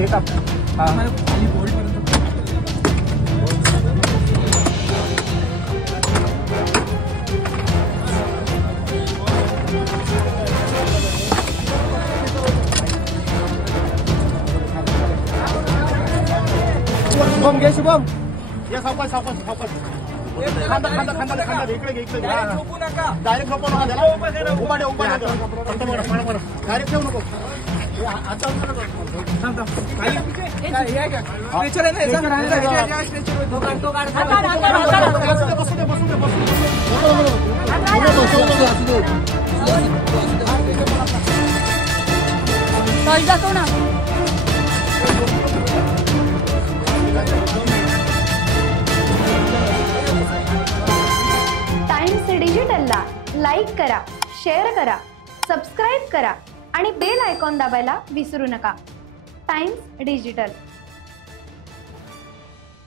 हे टाक. शुभम घे शुभम. या सावकाश सावकाश सावकाश. खांदा खांदा खांदा खांदा इकडे घे इकडे. डायरेक्ट झोपू नका त्याला. उभा दे उभा दे. फक्त बरं डायरेक्ट ठेवू नको. आता जातो ना. टाइम्स डिजिटलला लाईक करा, शेअर करा, सबस्क्राईब करा आणि बेल आयकॉन दाबायला विसरू नका. Times digital.